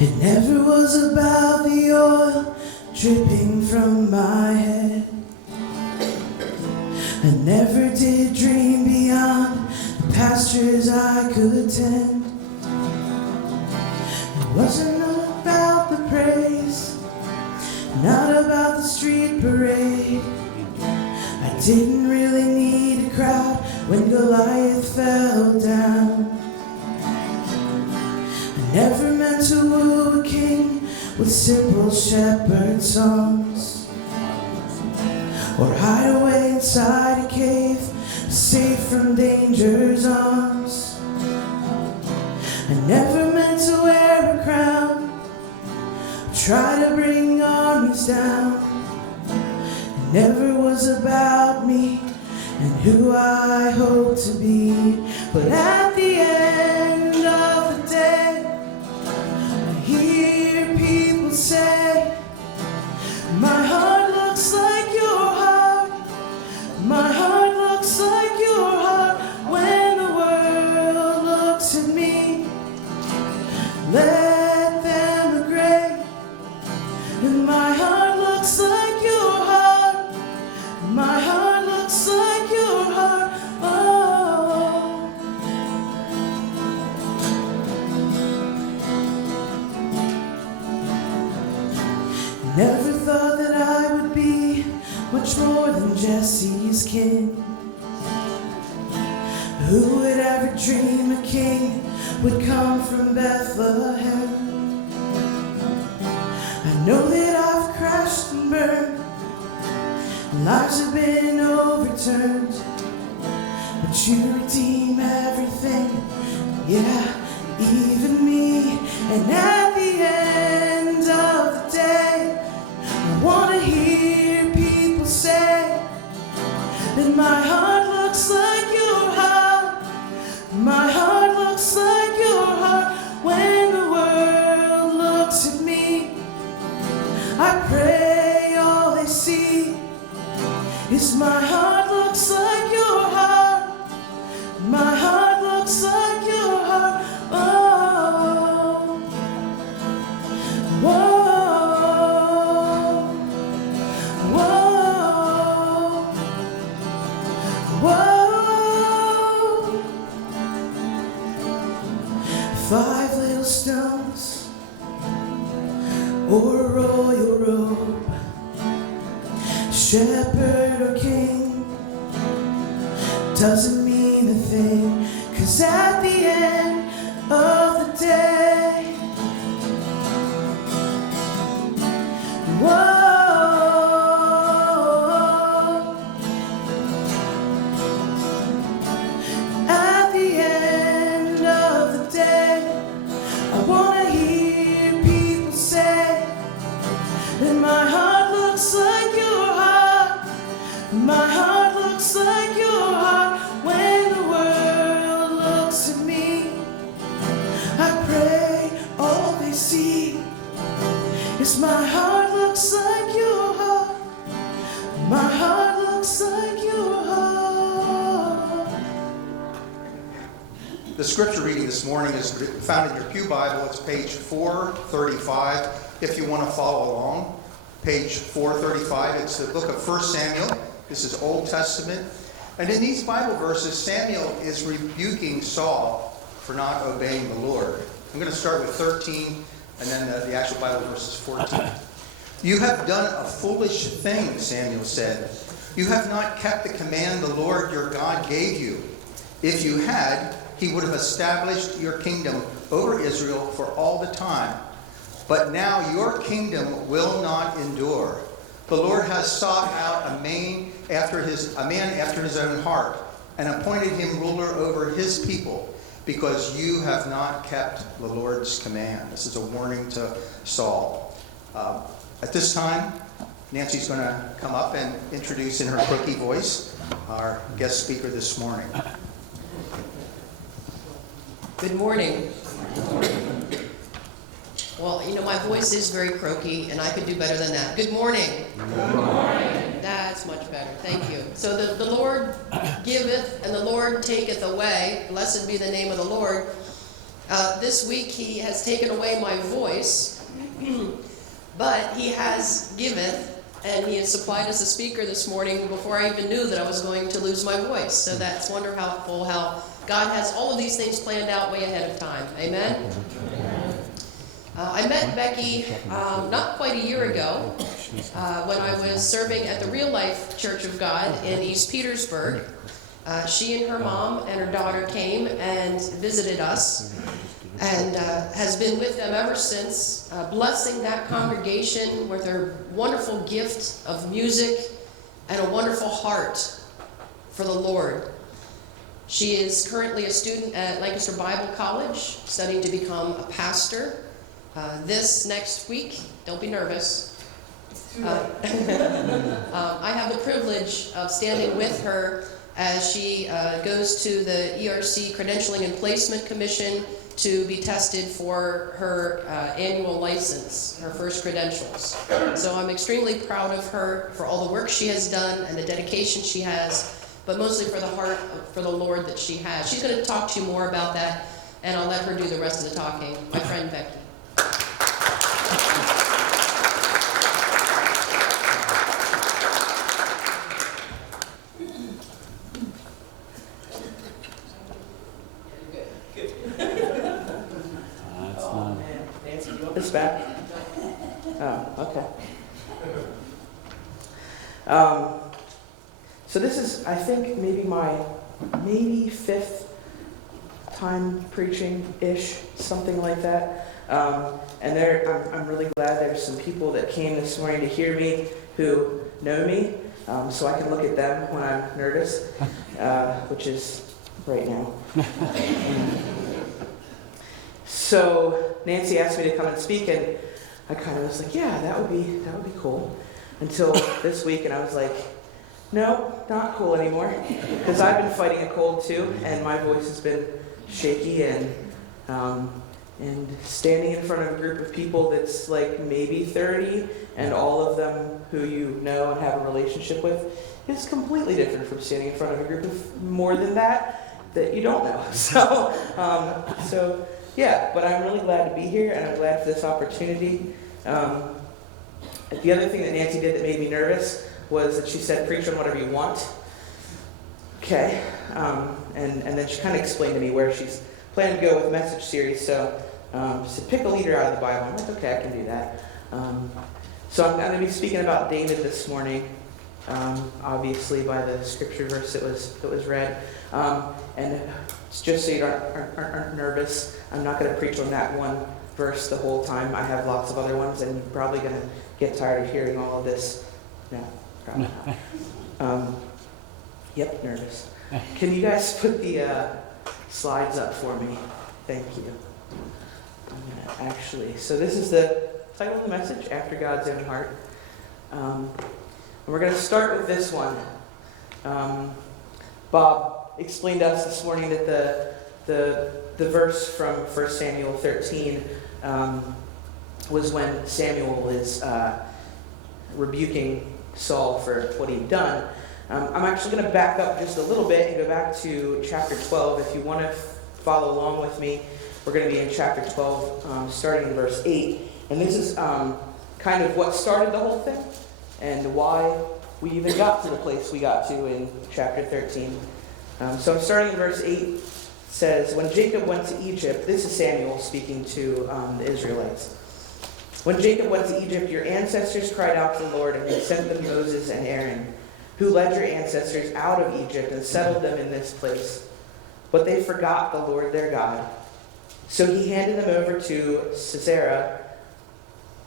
It never was about the oil dripping from my head. I never did dream beyond the pastures I could tend. It wasn't about the praise, not about the street parade. I didn't really need a crowd when Goliath fell down. I never meant to woo a king with simple shepherd songs, or hide away inside a cave, safe from danger's arms. I never meant to wear a crown, try to bring armies down. It never was about me and who I hope to be. But at the end of the day, I hear people say, my heart looks like your heart, my heart looks like your heart. When the world looks at me, let them agree. And my heart looks like your heart, my heart looks like your heart. Oh, never thought that I would be much more than Jesse's kin. Who would ever dream a king would come from Bethlehem? I know that I've crashed and burned, lives have been overturned, but you redeem everything, yeah, even me. And at the end of the day, I wanna hear people say that my heart looks like your heart, my heart looks like your heart. When the world looks at me, I pray all they see is my heart looks like your heart, my heart looks like your heart. Oh, whoa, whoa, whoa. 5 little stones or a royal robe, shepherd or king, doesn't mean a thing. 'Cause at the end of the day, whoa, at the end of the day, I wanna hear people say that my heart looks like your heart, my heart looks like your heart. When the world looks at me, I pray all they see is my heart looks like your heart, my heart looks like your heart. The scripture reading this morning is found in your pew Bible. It's page 435. If you want to follow along, page 435. It's the book of 1 Samuel. This is Old Testament. And in these Bible verses, Samuel is rebuking Saul for not obeying the Lord. I'm going to start with 13, and then the actual Bible verse is 14. You have done a foolish thing, Samuel said. You have not kept the command the Lord your God gave you. If you had, he would have established your kingdom over Israel for all the time. But now your kingdom will not endure. The Lord has sought out a man after his own heart, and appointed him ruler over his people, because you have not kept the Lord's command. This is a warning to Saul. At this time, Nancy's going to come up and introduce in her croaky voice our guest speaker this morning. Good morning. Well, you know, my voice is very croaky, and I could do better than that. Good morning. Good morning. That's much better. Thank you. So the Lord giveth, and the Lord taketh away. Blessed be the name of the Lord. This week he has taken away my voice, but he has giveth, and he has supplied us a speaker this morning before I even knew that I was going to lose my voice. So that's wonderful how God has all of these things planned out way ahead of time. Amen? I met Becky not quite a year ago when I was serving at the Real Life Church of God in East Petersburg. She and her mom and her daughter came and visited us and has been with them ever since, blessing that congregation with her wonderful gift of music and a wonderful heart for the Lord. She is currently a student at Lancaster Bible College, studying to become a pastor. This next week, don't be nervous, I have the privilege of standing with her as she goes to the ERC Credentialing and Placement Commission to be tested for her annual license, her first credentials. So I'm extremely proud of her for all the work she has done and the dedication she has, but mostly for the heart for the Lord that she has. She's going to talk to you more about that, and I'll let her do the rest of the talking. My friend Becky. This back? Oh, okay. So this is, I think, maybe my fifth time preaching-ish, something like that. And I'm really glad there's some people that came this morning to hear me who know me, so I can look at them when I'm nervous, which is right now. So Nancy asked me to come and speak, and I kind of was like, yeah, that would be cool. Until this week, and I was like, no, not cool anymore, because I've been fighting a cold too, and my voice has been shaky, and standing in front of a group of people that's like maybe 30, and all of them who you know and have a relationship with, is completely different from standing in front of a group of more than that you don't know. So. Yeah, but I'm really glad to be here, and I'm glad for this opportunity. The other thing that Nancy did that made me nervous was that she said, preach on whatever you want. Okay, and then she kind of explained to me where she's planning to go with the message series, so she said, pick a leader out of the Bible. I'm like, okay, I can do that. So I'm going to be speaking about David this morning, obviously by the scripture verse that was read. And just so you aren't nervous, I'm not going to preach on that one verse the whole time. I have lots of other ones, and you're probably going to get tired of hearing all of this. No, probably not. Yep, nervous. Can you guys put the slides up for me? Thank you. So this is the title of the message, After God's Own Heart. And we're going to start with this one. Bob explained to us this morning that the verse from 1 Samuel 13 was when Samuel is rebuking Saul for what he'd done. I'm actually going to back up just a little bit and go back to chapter 12. If you want to follow along with me, we're going to be in chapter 12, starting in verse 8. And this is kind of what started the whole thing and why we even got to the place we got to in chapter 13. So I'm starting in verse 8. It says, when Jacob went to Egypt, this is Samuel speaking to the Israelites. When Jacob went to Egypt, your ancestors cried out to the Lord, and he sent them Moses and Aaron, who led your ancestors out of Egypt and settled them in this place. But they forgot the Lord their God. So he handed them over to Sisera,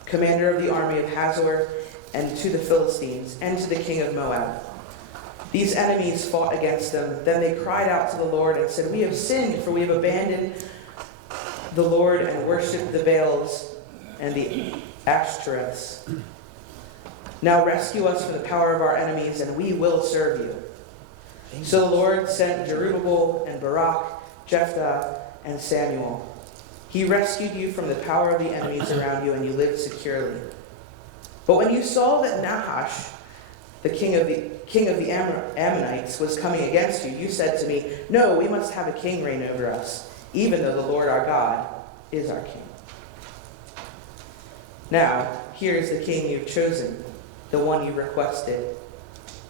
commander of the army of Hazor, and to the Philistines, and to the king of Moab. These enemies fought against them. Then they cried out to the Lord and said, we have sinned, for we have abandoned the Lord and worshipped the Baals and the Ashtoreths. Now rescue us from the power of our enemies, and we will serve you. So the Lord sent Jerubbaal and Barak, Jephthah, and Samuel. He rescued you from the power of the enemies around you, and you lived securely. But when you saw that Nahash, the king of the Ammonites, was coming against you, you said to me, no, we must have a king reign over us. even though the Lord our God is our king. Now, here is the king you've chosen, the one you requested.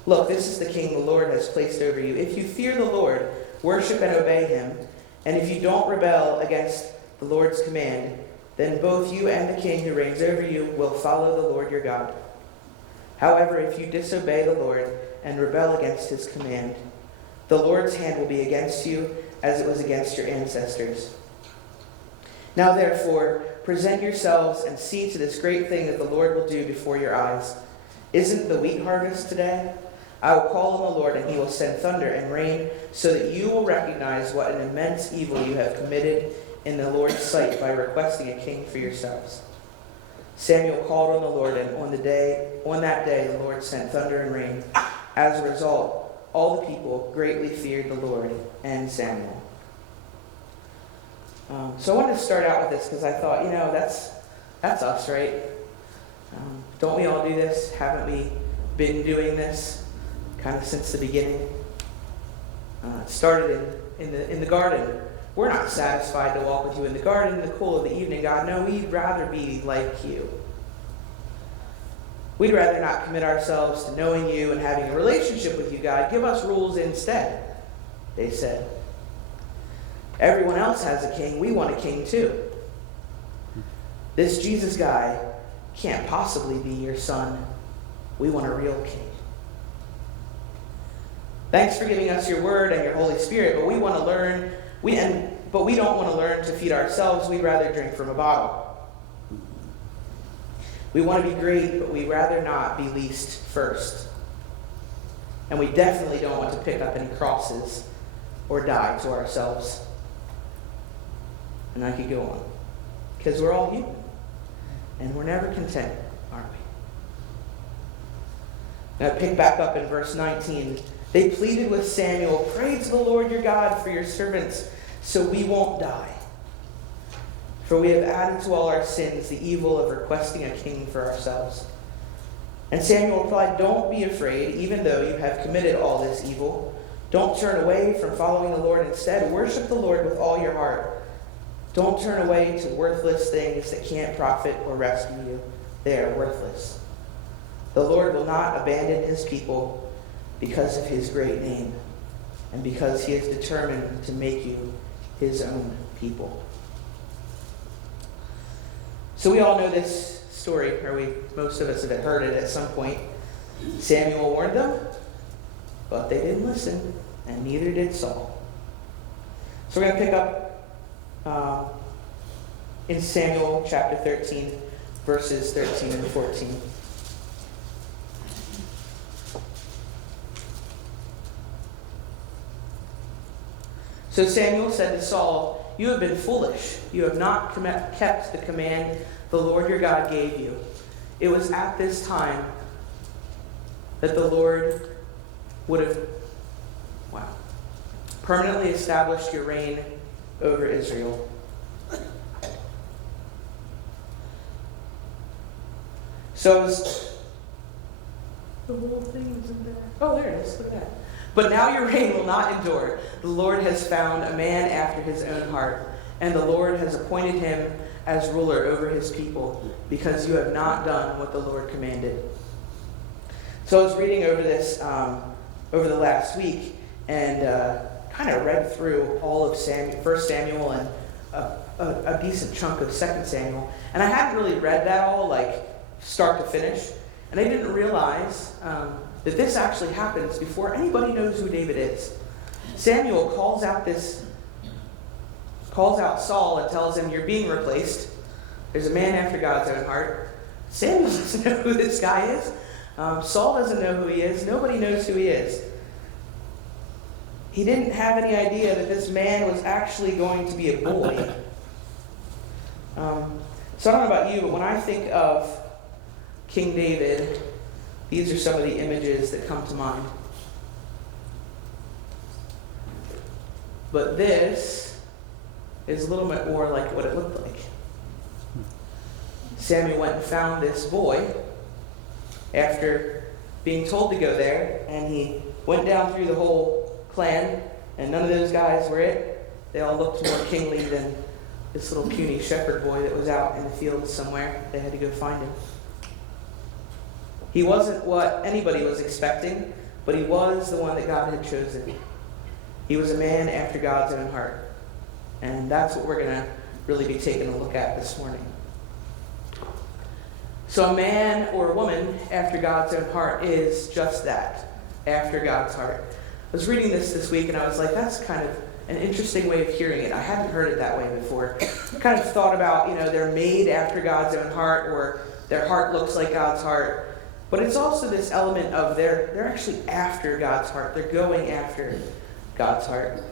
Look, this is the king the Lord has placed over you. If you fear the Lord, worship and obey him, and if you don't rebel against the Lord's command, then both you and the king who reigns over you will follow the Lord your God. However, if you disobey the Lord and rebel against his command, the Lord's hand will be against you as it was against your ancestors. Now therefore, present yourselves and see to this great thing that the Lord will do before your eyes. Isn't the wheat harvest today? I will call on the Lord, and he will send thunder and rain, so that you will recognize what an immense evil you have committed in the Lord's sight by requesting a king for yourselves. Samuel called on the Lord, and on that day the Lord sent thunder and rain. As a result, all the people greatly feared the Lord and Samuel. So I wanted to start out with this because I thought, that's us, right? Don't we all do this? Haven't we been doing this kind of since the beginning? It started in the garden. We're not satisfied to walk with you in the garden in the cool of the evening, God. No, we'd rather be like you. We'd rather not commit ourselves to knowing you and having a relationship with you, God. Give us rules instead, they said. Everyone else has a king. We want a king too. This Jesus guy can't possibly be your son. We want a real king. Thanks for giving us your word and your Holy Spirit, but we want to learn. But we don't want to learn to feed ourselves. We'd rather drink from a bottle. We want to be great, but we'd rather not be least first. And we definitely don't want to pick up any crosses or die to ourselves. And I could go on. Because we're all human. And we're never content, aren't we? Now pick back up in verse 19. They pleaded with Samuel, "Pray to the Lord your God for your servants, so we won't die. For we have added to all our sins the evil of requesting a king for ourselves." And Samuel replied, "Don't be afraid, even though you have committed all this evil. Don't turn away from following the Lord. Instead, worship the Lord with all your heart. Don't turn away to worthless things that can't profit or rescue you. They are worthless. The Lord will not abandon his people because of his great name, and because he is determined to make you his own people." So we all know this story, or most of us have heard it at some point. Samuel warned them, but they didn't listen, and neither did Saul. So we're going to pick up in Samuel chapter 13, verses 13 and 14. So Samuel said to Saul, "You have been foolish. You have not kept the command the Lord your God gave you. It was at this time that the Lord would have permanently established your reign over Israel." So the whole thing isn't there. Oh, there it is. Look at that. "But now your reign will not endure. The Lord has found a man after his own heart, and the Lord has appointed him as ruler over his people, because you have not done what the Lord commanded." So I was reading over this over the last week, and kind of read through all of 1 Samuel and a decent chunk of 2 Samuel. And I hadn't really read that all, like, start to finish. And I didn't realize that this actually happens before anybody knows who David is. Samuel calls out Saul and tells him, "You're being replaced. There's a man after God's own heart." Samuel doesn't know who this guy is. Saul doesn't know who he is. Nobody knows who he is. He didn't have any idea that this man was actually going to be a boy. So I don't know about you, but when I think of King David, these are some of the images that come to mind. But this is a little bit more like what it looked like. Samuel went and found this boy after being told to go there, and he went down through the whole clan, and none of those guys were it. They all looked more kingly than this little puny shepherd boy that was out in the fields somewhere. They had to go find him. He wasn't what anybody was expecting, but he was the one that God had chosen. He was a man after God's own heart. And that's what we're going to really be taking a look at this morning. So a man or a woman after God's own heart is just that, after God's heart. I was reading this week and I was like, that's kind of an interesting way of hearing it. I hadn't heard it that way before. I kind of thought about, they're made after God's own heart, or their heart looks like God's heart. But it's also this element of they're actually after God's heart. They're going after God's heart.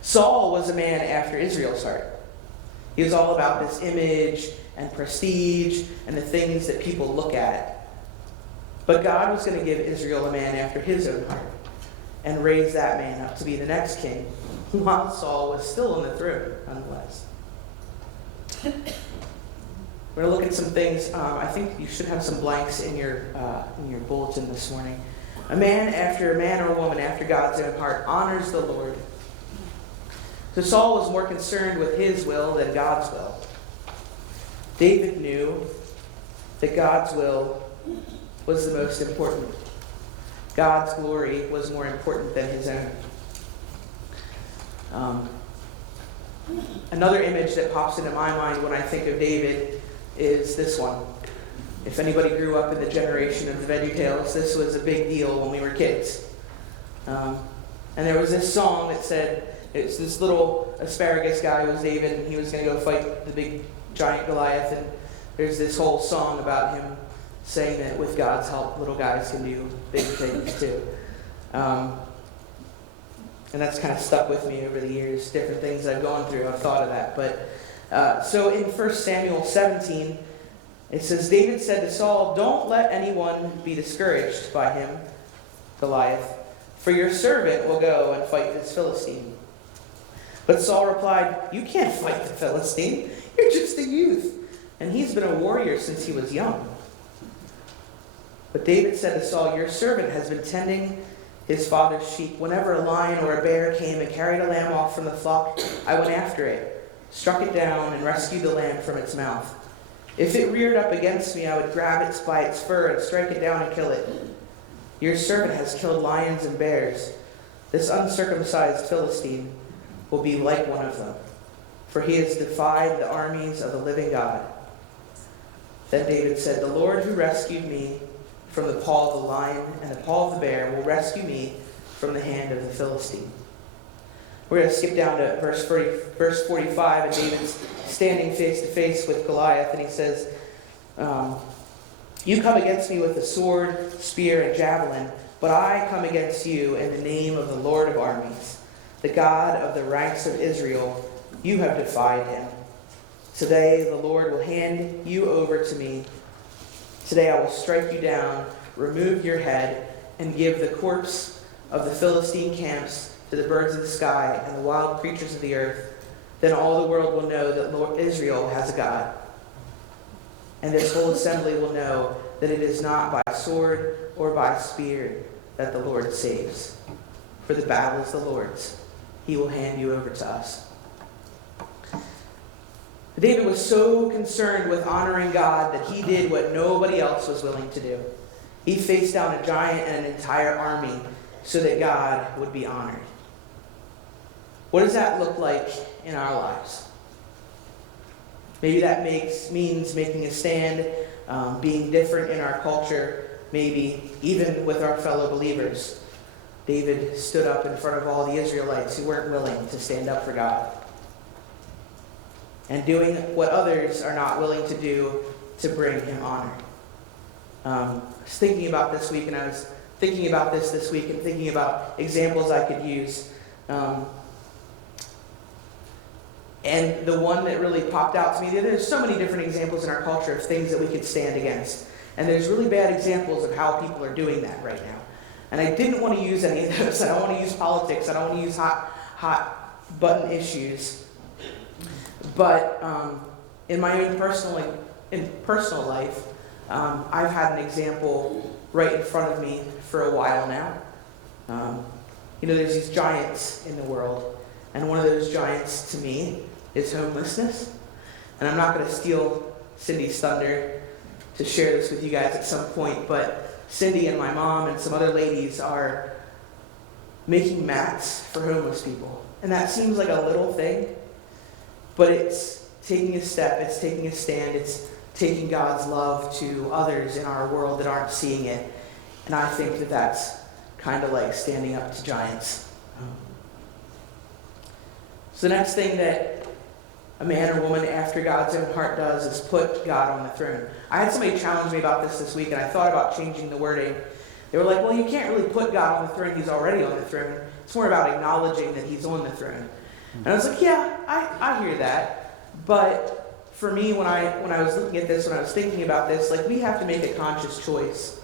Saul was a man after Israel's heart. He was all about this image and prestige and the things that people look at. But God was going to give Israel a man after his own heart and raise that man up to be the next king, while Saul was still on the throne, nonetheless. We're going to look at some things. I think you should have some blanks in your bulletin this morning. A man or a woman after God's own heart honors the Lord. So Saul was more concerned with his will than God's will. David knew that God's will was the most important. God's glory was more important than his own. Another image that pops into my mind when I think of David is this one. If anybody grew up in the generation of the VeggieTales, this was a big deal when we were kids. And there was this song that said, it's this little asparagus guy was David, and he was going to go fight the big giant Goliath, and there's this whole song about him saying that with God's help, little guys can do big things too. And that's kind of stuck with me over the years. Different things I've gone through, I've thought of that. But so in 1 Samuel 17, it says, David said to Saul, "Don't let anyone be discouraged by him, Goliath, for your servant will go and fight this Philistine." But Saul replied, "You can't fight the Philistine. You're just a youth, and he's been a warrior since he was young." But David said to Saul, "Your servant has been tending his father's sheep. Whenever a lion or a bear came and carried a lamb off from the flock, I went after it, struck it down, and rescued the lamb from its mouth. If it reared up against me, I would grab it by its fur and strike it down and kill it. Your servant has killed lions and bears. This uncircumcised Philistine will be like one of them, for he has defied the armies of the living God." Then David said, "The Lord who rescued me from the paw of the lion and the paw of the bear will rescue me from the hand of the Philistine." We're going to skip down to verse 45, and David's standing face to face with Goliath, and he says, "You come against me with a sword, spear, and javelin, but I come against you in the name of the Lord of armies, the God of the ranks of Israel. You have defied him. Today the Lord will hand you over to me. Today I will strike you down, remove your head, and give the corpse of the Philistine camps to the birds of the sky and the wild creatures of the earth. Then all the world will know that Lord Israel has a God. And this whole assembly will know that it is not by sword or by spear that the Lord saves. For the battle is the Lord's. He will hand you over to us." David was so concerned with honoring God that he did what nobody else was willing to do. He faced down a giant and an entire army so that God would be honored. What does that look like in our lives? Maybe that means making a stand, being different in our culture, maybe even with our fellow believers. David stood up in front of all the Israelites who weren't willing to stand up for God, and doing what others are not willing to do to bring him honor. I was thinking about this week, and I was thinking about this week, and thinking about examples I could use. And the one that really popped out to me, there's so many different examples in our culture of things that we could stand against. And there's really bad examples of how people are doing that right now. And I didn't want to use any of those. I don't want to use politics. I don't want to use hot button issues. But in my own personal life, I've had an example right in front of me for a while now. There's these giants in the world, And one of those giants to me is homelessness. And I'm not going to steal Cindy's thunder to share this with you guys at some point, but Cindy and my mom and some other ladies are making mats for homeless people. And that seems like a little thing, but it's taking a step, it's taking a stand, it's taking God's love to others in our world that aren't seeing it. And I think that that's kind of like standing up to giants. So the next thing that a man or woman after God's own heart does is put God on the throne. I had somebody challenge me about this week, and I thought about changing the wording. They were like, well, you can't really put God on the throne. He's already on the throne. It's more about acknowledging that he's on the throne. And I was like, yeah, I hear that. But for me, when I was looking at this, when I was thinking about this, like, we have to make a conscious choice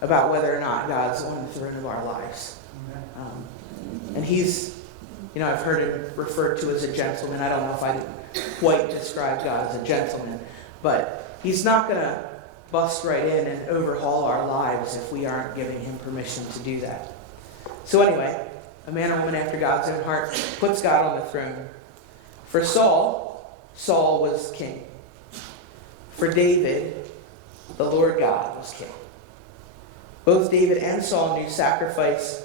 about whether or not God's on the throne of our lives. And he's, I've heard him referred to as a gentleman. I don't know if I quite describe God as a gentleman, but he's not going to bust right in and overhaul our lives if we aren't giving him permission to do that. So anyway, a man or woman after God's own heart puts God on the throne. For Saul was king. For David, the Lord God was king. Both David and Saul knew sacrifice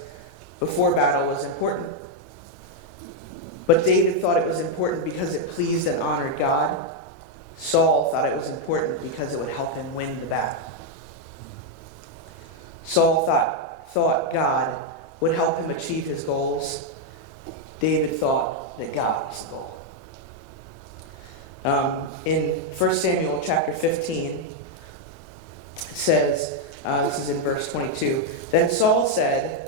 before battle was important. But David thought it was important because it pleased and honored God. Saul thought it was important because it would help him win the battle. Saul thought God would help him achieve his goals. David thought that God was the goal. In 1 Samuel chapter 15, it says, this is in verse 22, then Saul said,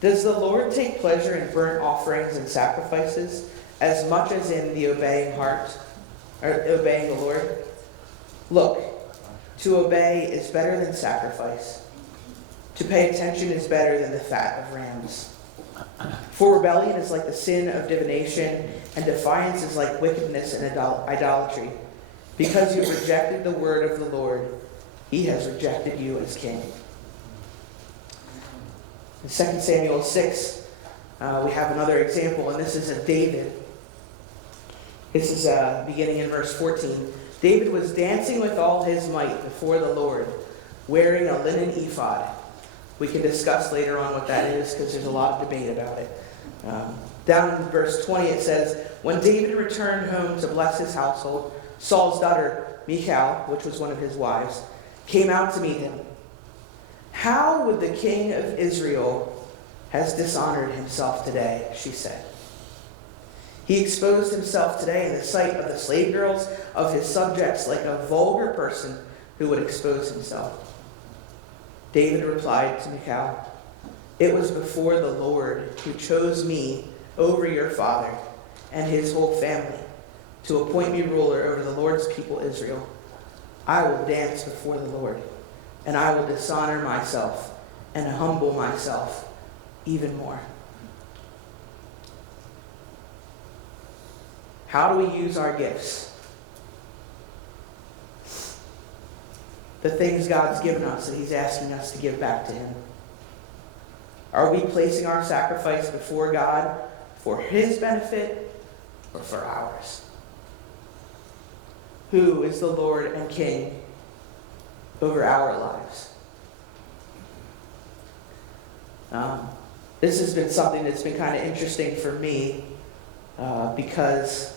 does the Lord take pleasure in burnt offerings and sacrifices as much as in the obeying the Lord? Look, to obey is better than sacrifice. To pay attention is better than the fat of rams. For rebellion is like the sin of divination, and defiance is like wickedness and idolatry. Because you have rejected the word of the Lord, he has rejected you as king. In 2 Samuel 6, we have another example, and this is of David. This is beginning in verse 14. David was dancing with all his might before the Lord, wearing a linen ephod. We can discuss later on what that is, because there's a lot of debate about it. Down in verse 20 it says, when David returned home to bless his household, Saul's daughter, Michal, which was one of his wives, came out to meet him. How would the king of Israel has dishonored himself today, she said. He exposed himself today in the sight of the slave girls of his subjects like a vulgar person who would expose himself. David replied to Michal, it was before the Lord who chose me over your father and his whole family to appoint me ruler over the Lord's people Israel. I will dance before the Lord, and I will dishonor myself and humble myself even more. How do we use our gifts? The things God's given us that he's asking us to give back to him. Are we placing our sacrifice before God for his benefit or for ours? Who is the Lord and King over our lives? This has been something that's been kind of interesting for me because,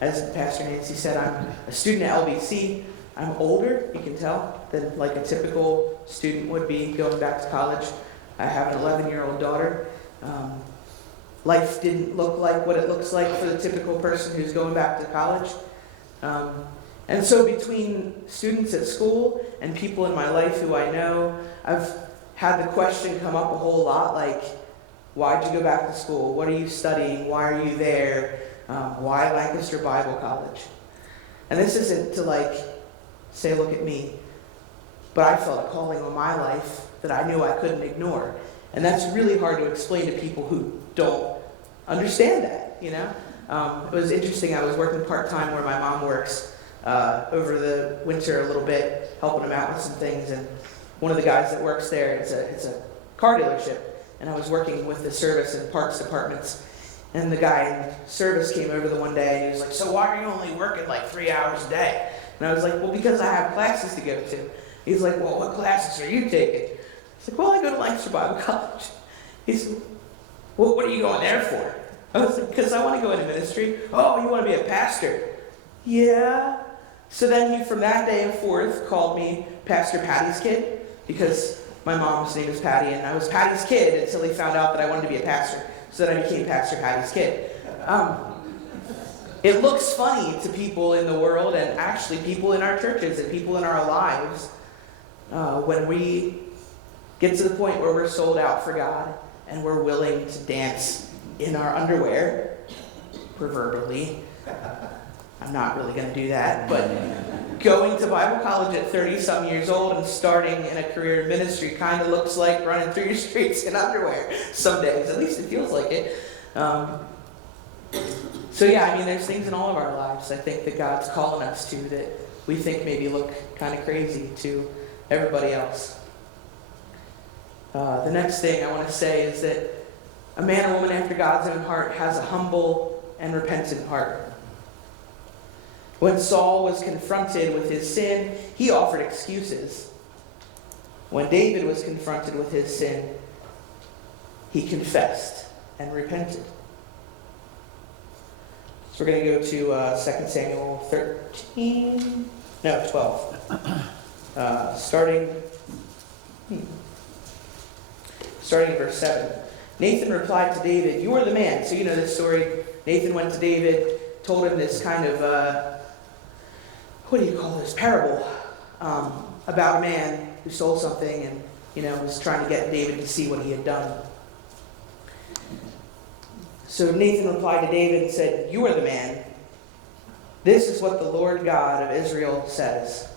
as Pastor Nancy said, I'm a student at LBC. I'm older, you can tell, than like a typical student would be going back to college. I have an 11-year-old daughter. Life didn't look like what it looks like for the typical person who's going back to college. And so between students at school and people in my life who I know, I've had the question come up a whole lot, like, why'd you go back to school? What are you studying? Why are you there? Why Lancaster Bible College? And this isn't to like say, look at me, but I felt a calling on my life that I knew I couldn't ignore. And that's really hard to explain to people who don't understand that, you know? It was interesting, I was working part-time where my mom works over the winter a little bit, helping them out with some things, and one of the guys that works there, it's a car dealership, and I was working with the service and parks departments, And the guy in service came over the one day and he was like, so why are you only working like 3 hours a day? And I was like, well, because I have classes to go to. He's like, well, what classes are you taking? I was like, well, I go to Lancaster Bible College. He said, well, what are you going there for? I was like, because I want to go into ministry. Oh, you want to be a pastor? Yeah. So then he, from that day forth, called me Pastor Patty's kid, because my mom's name is Patty, and I was Patty's kid until he found out that I wanted to be a pastor. So then I became Pastor Patty's kid. It looks funny to people in the world, and actually people in our churches and people in our lives, when we get to the point where we're sold out for God and we're willing to dance in our underwear, proverbially. I'm not really going to do that, but going to Bible college at 30-some years old and starting in a career in ministry kind of looks like running through your streets in underwear some days. At least it feels like it. So yeah, I mean, there's things in all of our lives, I think, that God's calling us to that we think maybe look kind of crazy to everybody else. The next thing I want to say is that a man or woman after God's own heart has a humble and repentant heart. When Saul was confronted with his sin, he offered excuses. When David was confronted with his sin, he confessed and repented. So we're going to go to 2 Samuel 12. Starting in verse 7. Nathan replied to David, "You are the man." So you know this story. Nathan went to David, told him this kind of, what do you call this, parable about a man who stole something and, was trying to get David to see what he had done. So Nathan replied to David and said, "You are the man. This is what the Lord God of Israel says.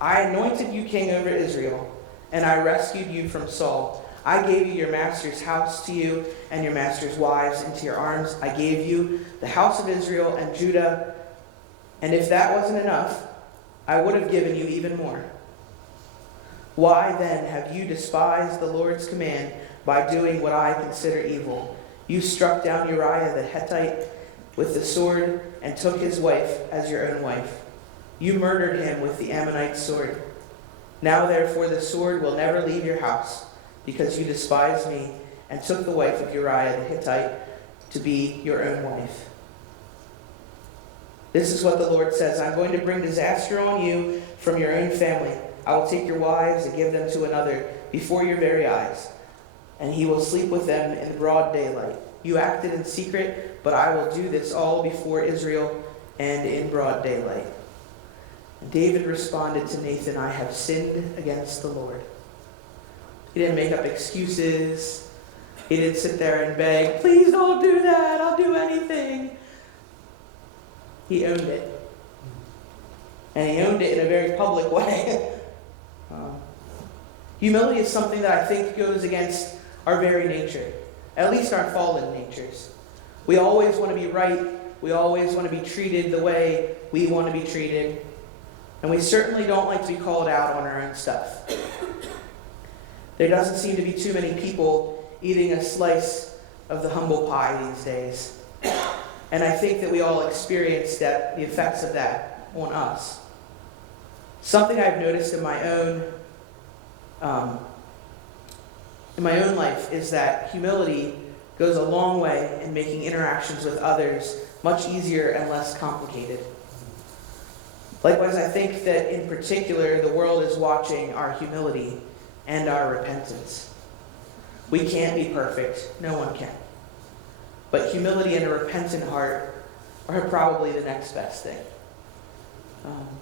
I anointed you king over Israel, and I rescued you from Saul. I gave you your master's house to you and your master's wives into your arms. I gave you the house of Israel and Judah. And if that wasn't enough, I would have given you even more. Why then have you despised the Lord's command by doing what I consider evil? You struck down Uriah the Hittite with the sword and took his wife as your own wife. You murdered him with the Ammonite sword. Now therefore the sword will never leave your house, because you despised me and took the wife of Uriah the Hittite to be your own wife. This is what the Lord says. I'm going to bring disaster on you from your own family. I will take your wives and give them to another before your very eyes, and he will sleep with them in broad daylight. You acted in secret, but I will do this all before Israel and in broad daylight." And David responded to Nathan, "I have sinned against the Lord." He didn't make up excuses. He didn't sit there and beg, "Please don't do that, I'll do anything." He owned it. And he owned it in a very public way. Humility is something that I think goes against our very nature, at least our fallen natures. We always want to be right. We always want to be treated the way we want to be treated. And we certainly don't like to be called out on our own stuff. There doesn't seem to be too many people eating a slice of the humble pie these days. And I think that we all experience the effects of that on us. Something I've noticed in my own life is that humility goes a long way in making interactions with others much easier and less complicated. Likewise, I think that in particular, the world is watching our humility and our repentance. We can't be perfect. No one can. But humility and a repentant heart are probably the next best thing.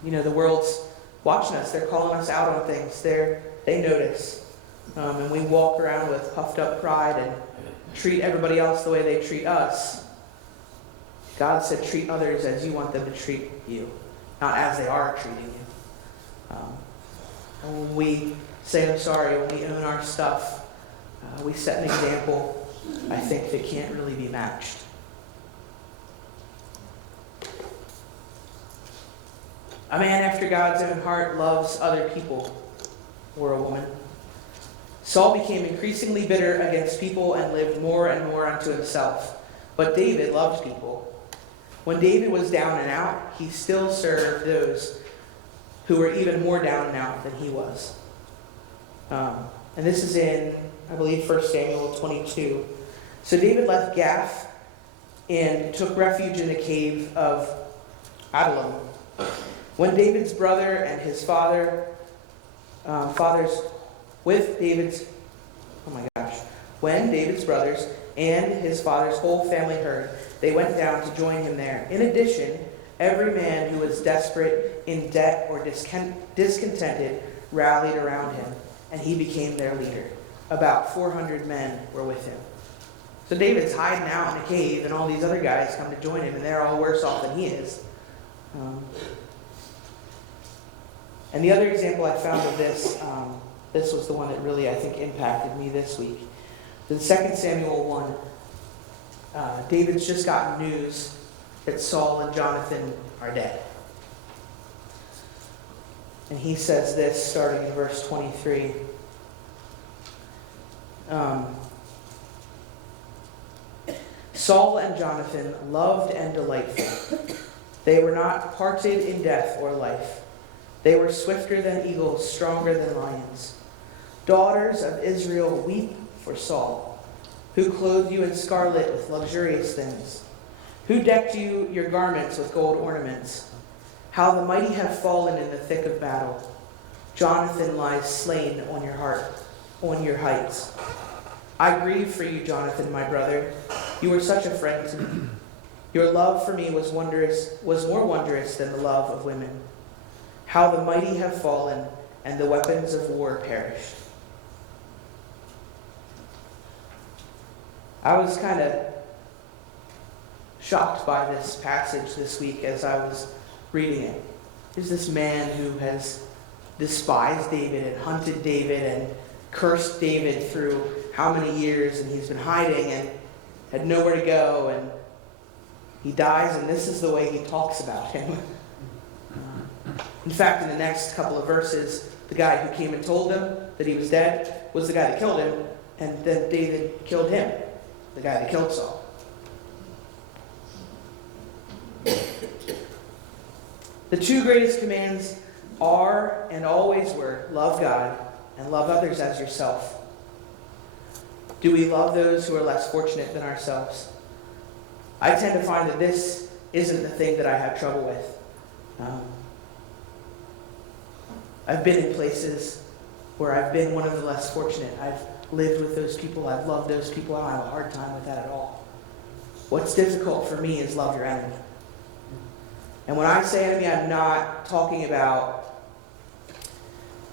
The world's watching us. They're calling us out on things. They notice. And we walk around with puffed up pride and treat everybody else the way they treat us. God said, treat others as you want them to treat you, not as they are treating you. And when we say I'm sorry, when we own our stuff, we set an example, I think, that can't really be matched. A man after God's own heart loves other people, or a woman. Saul became increasingly bitter against people and lived more and more unto himself. But David loved people. When David was down and out, he still served those who were even more down and out than he was. And this is in, I believe, 1 Samuel 22. So David left Gath and took refuge in the cave of Adullam. When David's brother and his fathers when David's brothers and his father's whole family heard, they went down to join him there. In addition, every man who was desperate, in debt, or discontented rallied around him, and he became their leader. About 400 men were with him. So David's hiding out in a cave, and all these other guys come to join him, and they're all worse off than he is. And the other example I found of this, this was the one that really, I think, impacted me this week. In 2 Samuel 1, David's just gotten news that Saul and Jonathan are dead. And he says this, starting in verse 23. Saul and Jonathan loved and delightful. They were not parted in death or life. They were swifter than eagles, stronger than lions. Daughters of Israel, weep for Saul, who clothed you in scarlet with luxurious things, who decked you your garments with gold ornaments. How the mighty have fallen in the thick of battle. Jonathan lies slain on your heights. I grieve for you, Jonathan, my brother. You were such a friend to me. Your love for me was more wondrous than the love of women. How the mighty have fallen, and the weapons of war perished. I was kind of shocked by this passage this week as I was reading it. There's this man who has despised David and hunted David and cursed David through how many years, and he's been hiding and had nowhere to go, and he dies, and this is the way he talks about him. In fact, in the next couple of verses, the guy who came and told him that he was dead was the guy that killed him, and then David killed him, the guy that killed Saul. The two greatest commands are and always were, love God and love others as yourself. Do we love those who are less fortunate than ourselves? I tend to find that this isn't the thing that I have trouble with. I've been in places where I've been one of the less fortunate. I've lived with those people. I've loved those people. I don't have a hard time with that at all. What's difficult for me is love your enemy. And when I say enemy, I'm not talking about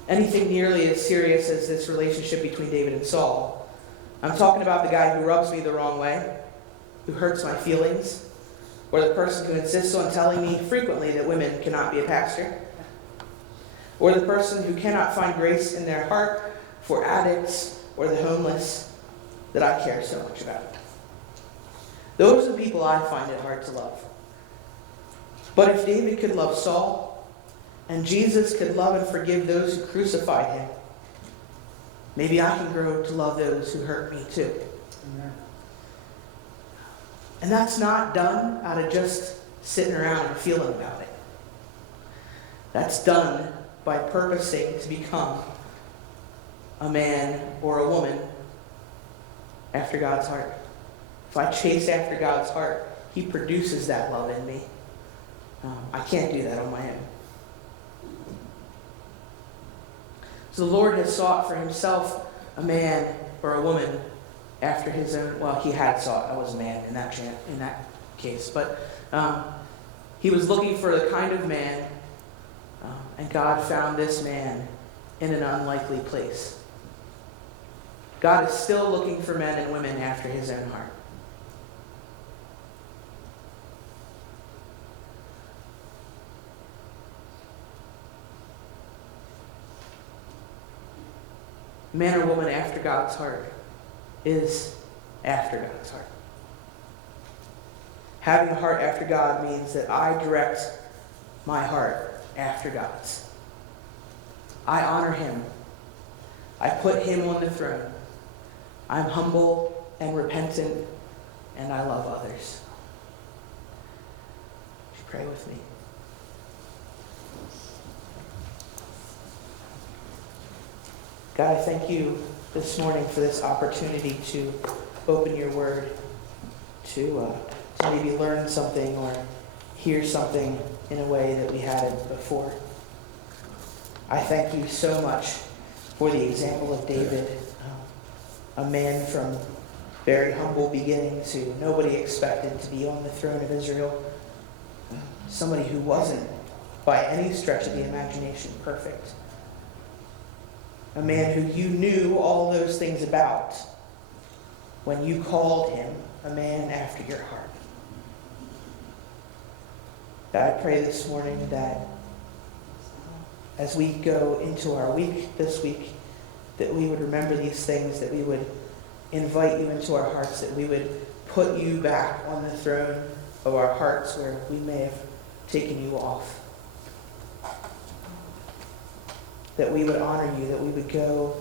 anything nearly as serious as this relationship between David and Saul. I'm talking about the guy who rubs me the wrong way, who hurts my feelings, or the person who insists on telling me frequently that women cannot be a pastor, or the person who cannot find grace in their heart for addicts or the homeless that I care so much about. Those are the people I find it hard to love. But if David could love Saul, and Jesus could love and forgive those who crucified him, maybe I can grow to love those who hurt me too. Amen. And that's not done out of just sitting around and feeling about it. That's done by purposing to become a man or a woman after God's heart. If I chase after God's heart, He produces that love in me. I can't do that on my own. So the Lord has sought for Himself a man or a woman after His own. Well, He had sought. I was a man in that case, but He was looking for the kind of man, and God found this man in an unlikely place. God is still looking for men and women after His own heart. Man or woman after God's heart is after God's heart. Having a heart after God means that I direct my heart after God's. I honor Him. I put Him on the throne. I'm humble and repentant and I love others. Would you pray with me? God, I thank you this morning for this opportunity to open your word, to maybe learn something or hear something in a way that we hadn't before. I thank you so much for the example of David, a man from very humble beginnings who nobody expected to be on the throne of Israel, somebody who wasn't by any stretch of the imagination perfect, a man who you knew all those things about when you called him a man after your heart. God, I pray this morning that as we go into our week this week, that we would remember these things, that we would invite you into our hearts, that we would put you back on the throne of our hearts where we may have taken you off. That we would honor you, that we would go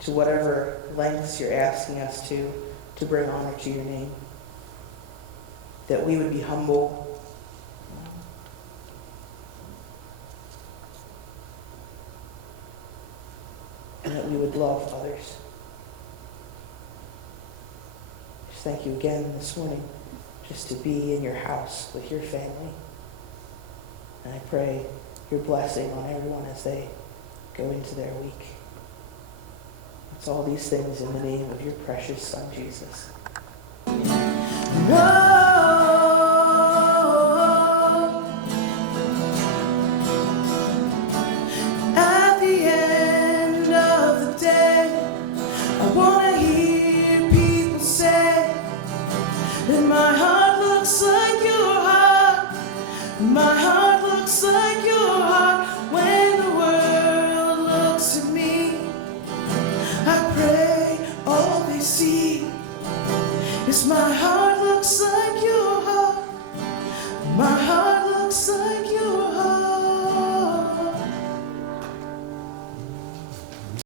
to whatever lengths you're asking us to bring honor to your name. That we would be humble. And that we would love others. Just thank you again this morning just to be in your house with your family. And I pray your blessing on everyone as they go into their week. It's all these things in the name of your precious Son, Jesus. No. At the end of the day, I want to hear people say that my heart looks like your heart. My heart looks like your heart. When the world looks at me, I pray all they see is my heart looks like